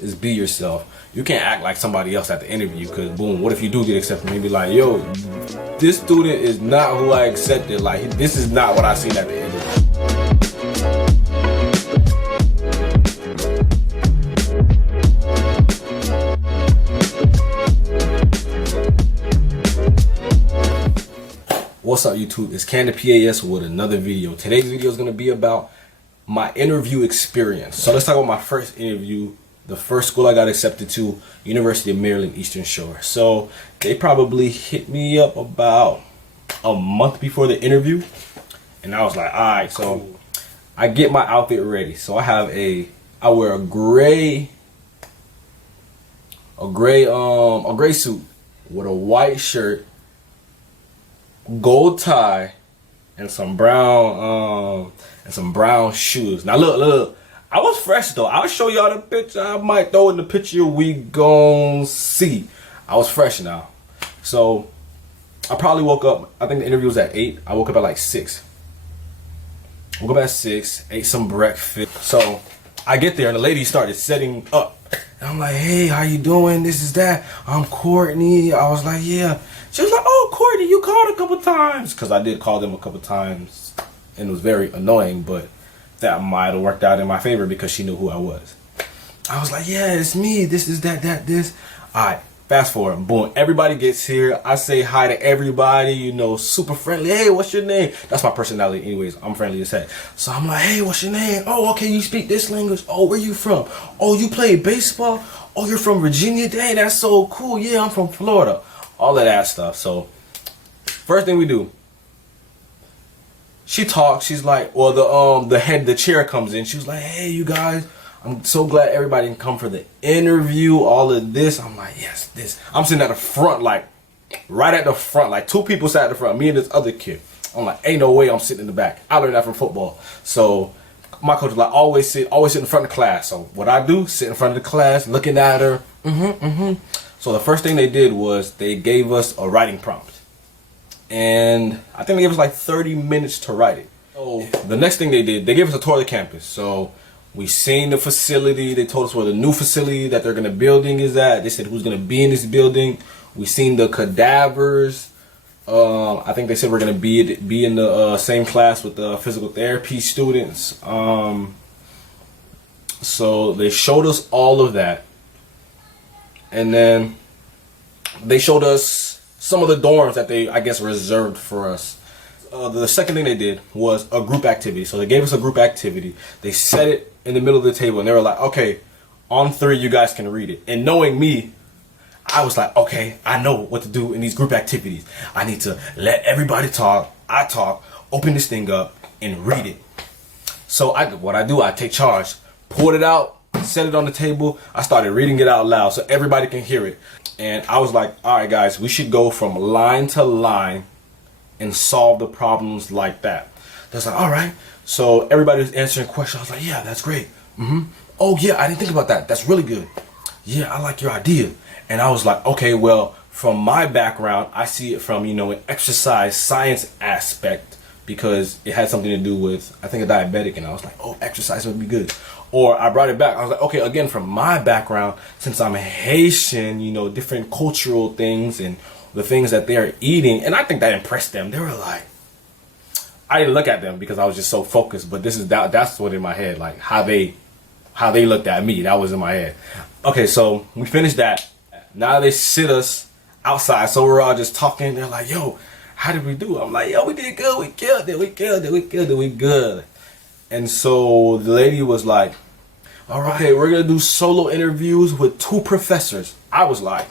is be yourself. You can't act like somebody else at the interview, because boom, what if you do get accepted? Maybe like, yo, this student is not who I accepted. Like, this is not what I seen at the interview. What's up, YouTube? It's Candy PAS with another video. Today's video is going to be about my interview experience. So let's talk about my first interview. The first school I got accepted to, University of Maryland, Eastern Shore. So they probably hit me up about a month before the interview. And I was like, all right, so I get my outfit ready. So I wear a gray suit with a white shirt, gold tie, and some brown shoes. Now look, I was fresh though. I'll show y'all the picture. I might throw in the picture. We gon' see. I was fresh now. So I probably woke up, I think the interview was at 8. I woke up at like 6. Woke up at 6, ate some breakfast. So I get there and the lady started setting up. And I'm like, hey, how you doing? This is that. I'm Courtney. I was like, yeah. She was like, oh, Courtney, you called a couple times. Because I did call them a couple times. And it was very annoying, but that might have worked out in my favor because she knew who I was. I was like, yeah, it's me. This is that, this. All right, fast forward. Boom. Everybody gets here. I say hi to everybody, you know, super friendly. Hey, what's your name? That's my personality anyways. I'm friendly as heck. So I'm like, hey, what's your name? Oh, okay, you speak this language. Oh, where you from? Oh, you play baseball? Oh, you're from Virginia? Dang, that's so cool. Yeah, I'm from Florida. All of that stuff. So first thing we do, she talks. She's like, well, the chair comes in. She was like, hey, you guys, I'm so glad everybody can come for the interview. All of this. I'm like, yes, this. I'm sitting at the front, like right at the front. Like 2 people sat at the front, me and this other kid. I'm like, ain't no way I'm sitting in the back. I learned that from football. So my coach was like, always sit in front of the class. So what I do, sit in front of the class, looking at her. So the first thing they did was they gave us a writing prompt. And I think they gave us like 30 minutes to write it. So the next thing they did, they gave us a tour of the campus. So we seen the facility. They told us where the new facility that they're gonna building is at. They said who's gonna be in this building. We seen the cadavers. I think they said we're gonna be in the same class with the physical therapy students. So they showed us all of that. And then they showed us some of the dorms that they, I guess, reserved for us. The second thing they did was a group activity. So they gave us a group activity. They set it in the middle of the table and they were like, okay, on 3 you guys can read it. And knowing me, I was like, okay, I know what to do in these group activities. I need to let everybody talk. I talk, open this thing up and read it. So what I do, I take charge, pulled it out, set it on the table. I started reading it out loud so everybody can hear it. And I was like, all right, guys, we should go from line to line and solve the problems like that. That's like, all right. So everybody was answering questions. I was like, yeah, that's great. Oh, yeah, I didn't think about that. That's really good. Yeah, I like your idea. And I was like, okay, well, from my background, I see it from, you know, an exercise science aspect because it had something to do with, I think, a diabetic. And I was like, oh, exercise would be good. Or I brought it back. I was like, okay, again, from my background, since I'm Haitian, you know, different cultural things and the things that they're eating. And I think that impressed them. They were like, I didn't look at them because I was just so focused. But that's what in my head, like how they looked at me. That was in my head. Okay, so we finished that. Now they sit us outside. So we're all just talking. They're like, yo, how did we do? I'm like, yo, we did good. We killed it. We good. And so the lady was like, all right, okay, we're going to do solo interviews with 2 professors. I was like,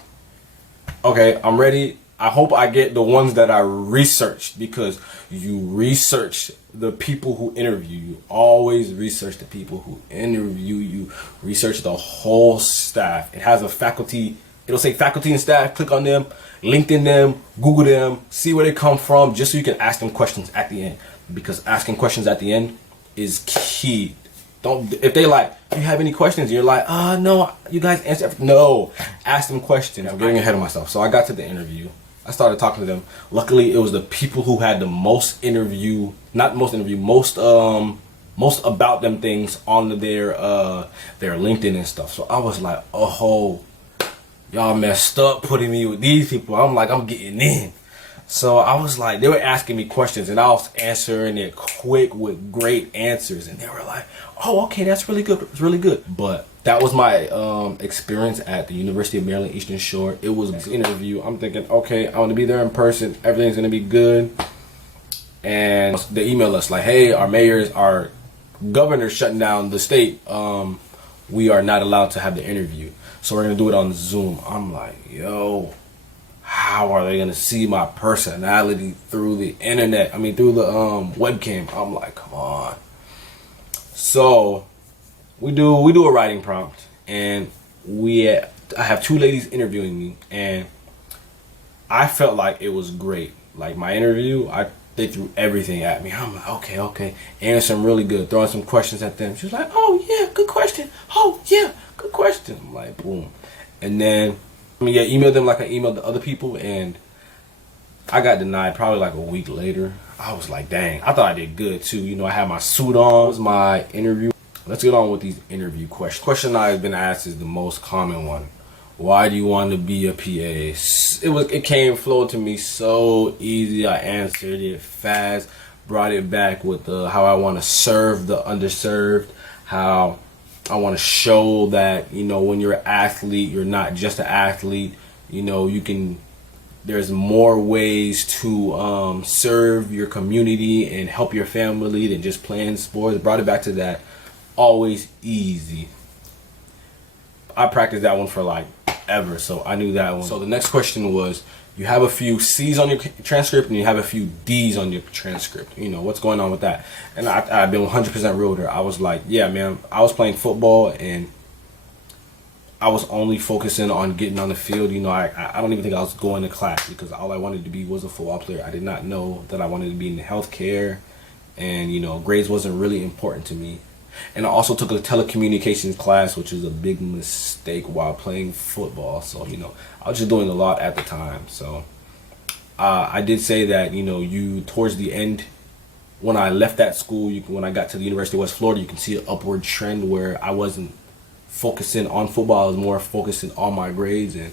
okay, I'm ready. I hope I get the ones that I researched because you research the people who interview you. Always research the people who interview you. Research the whole staff. It has a faculty. It'll say faculty and staff. Click on them, LinkedIn them, Google them, see where they come from just so you can ask them questions at the end. Because asking questions at the end is key. If they like, do you have any questions? You're like, no, you guys answer everything. No, ask them questions. I'm getting ahead of myself. So I got to the interview. I started talking to them. Luckily, it was the people who had the most most about them things on their LinkedIn and stuff. So I was like, oh, y'all messed up putting me with these people. I'm like, I'm getting in. So I was like, they were asking me questions and I was answering it quick with great answers. And they were like, oh, okay, that's really good. It's really good. But that was my experience at the University of Maryland Eastern Shore. It was an interview. I'm thinking, okay, I want to be there in person. Everything's going to be good. And they emailed us like, hey, our governor's shutting down the state. We are not allowed to have the interview. So we're going to do it on Zoom. I'm like, yo, how are they going to see my personality through the internet? I mean, through the webcam. I'm like, come on. So we do a writing prompt, and I have two ladies interviewing me, and I felt like it was great. Like my interview, they threw everything at me. I'm like, okay, answering really good, throwing some questions at them. She was like, oh yeah, good question. Oh yeah, good question. I'm like, boom. And then emailed them like I emailed the other people, and I got denied probably like a week later. I was like, dang, I thought I did good too. You know, I had my suit on. It was my interview. Let's get on with these interview questions. The question I've been asked is the most common one. Why do you want to be a PA? It came flowed to me so easy. I answered it fast, brought it back with how I want to serve the underserved, how I want to show that, you know, when you're an athlete, you're not just an athlete. You know, there's more ways to serve your community and help your family than just playing sports. Brought it back to that. Always easy. I practiced that one for like ever, so I knew that one. So the next question was, you have a few C's on your transcript and you have a few D's on your transcript. You know, what's going on with that? And I've been 100% real with her. I was like, yeah, man, I was playing football and I was only focusing on getting on the field. You know, I don't even think I was going to class because all I wanted to be was a football player. I did not know that I wanted to be in healthcare, and, you know, grades wasn't really important to me. And I also took a telecommunications class, which is a big mistake while playing football. So, you know, I was just doing a lot at the time. So I did say that, you know, towards the end, when I left that school, when I got to the University of West Florida, you can see an upward trend where I wasn't focusing on football. I was more focusing on my grades. And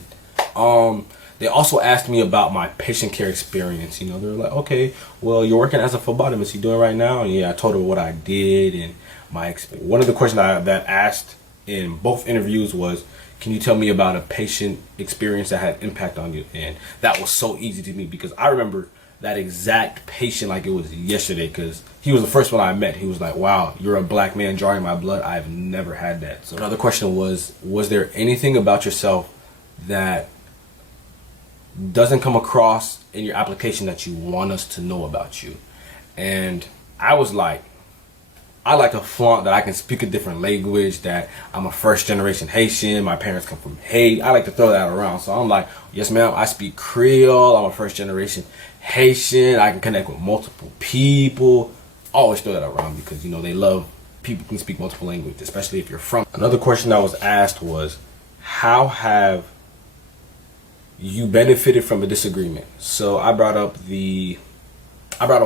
they also asked me about my patient care experience. You know, they were like, okay, well, you're working as a phlebotomist. You doing right now? And yeah, I told her what I did and my experience. One of the questions that asked in both interviews was, can you tell me about a patient experience that had impact on you? And that was so easy to me because I remember that exact patient like it was yesterday, because he was the first one I met. He was like, wow, you're a black man drawing my blood. I've never had that. So another question was there anything about yourself that doesn't come across in your application that you want us to know about you? And I was like, I like to flaunt that I can speak a different language, that I'm a first generation Haitian, my parents come from Haiti. I like to throw that around. So I'm like, yes ma'am, I speak Creole, I'm a first generation Haitian, I can connect with multiple people. Always throw that around because, you know, they love people who can speak multiple languages, especially if you're from. Another question I was asked was, how have you benefited from a disagreement? So I brought up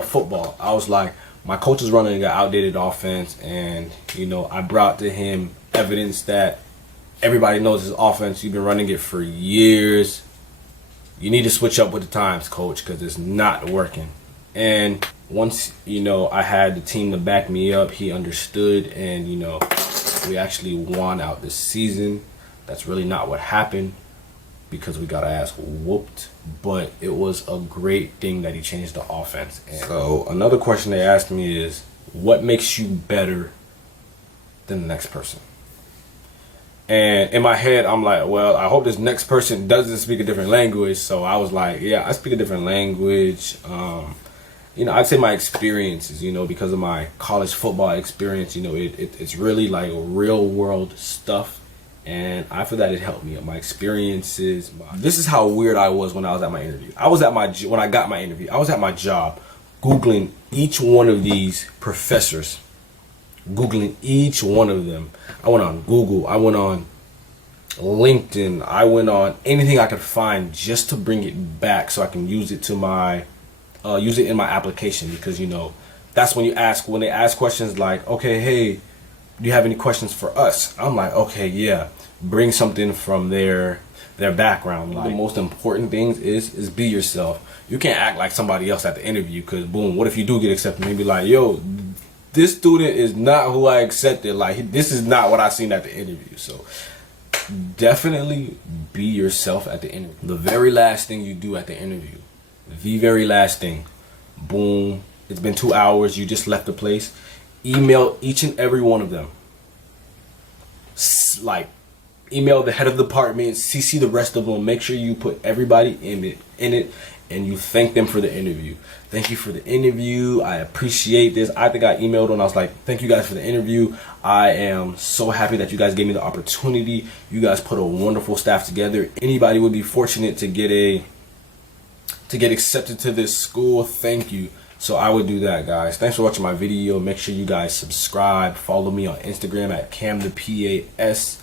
football. I was like, my coach is running an outdated offense, and, you know, I brought to him evidence that everybody knows his offense. You've been running it for years. You need to switch up with the times, coach, because it's not working. And once, you know, I had the team to back me up, he understood, and, you know, we actually won out this season. That's really not what happened, because we got our ass whooped, but it was a great thing that he changed the offense. And so another question they asked me is, what makes you better than the next person? And in my head, I'm like, well, I hope this next person doesn't speak a different language. So I was like, yeah, I speak a different language. You know, I'd say my experiences, you know, because of my college football experience, you know, it's really like real world stuff. And I feel that it helped me. My experiences. This is how weird I was when I was at my interview. When I got my interview, I was at my job, Googling each one of these professors. Googling each one of them. I went on Google. I went on LinkedIn. I went on anything I could find just to bring it back so I can use it in my application. Because, you know, that's when when they ask questions like, okay, hey, do you have any questions for us? I'm like, okay, yeah, bring something from their background. Like, the most important things is be yourself. You can't act like somebody else at the interview, because boom, what if you do get accepted? Maybe like, yo, this student is not who I accepted. Like, this is not what I seen at the interview. So definitely be yourself at the interview. The very last thing you do at the interview, the very last thing, boom, it's been 2 hours, you just left the place, email each and every one of them. Like, email the head of the department, CC the rest of them, make sure you put everybody in it, and you thank them for the interview. Thank you for the interview. I appreciate this. I think I emailed when I was like, thank you guys for the interview. I am so happy that you guys gave me the opportunity. You guys put a wonderful staff together. Anybody would be fortunate to get accepted to this school. Thank you. So I would do that, guys. Thanks for watching my video. Make sure you guys subscribe. Follow me on Instagram at CamThePAS.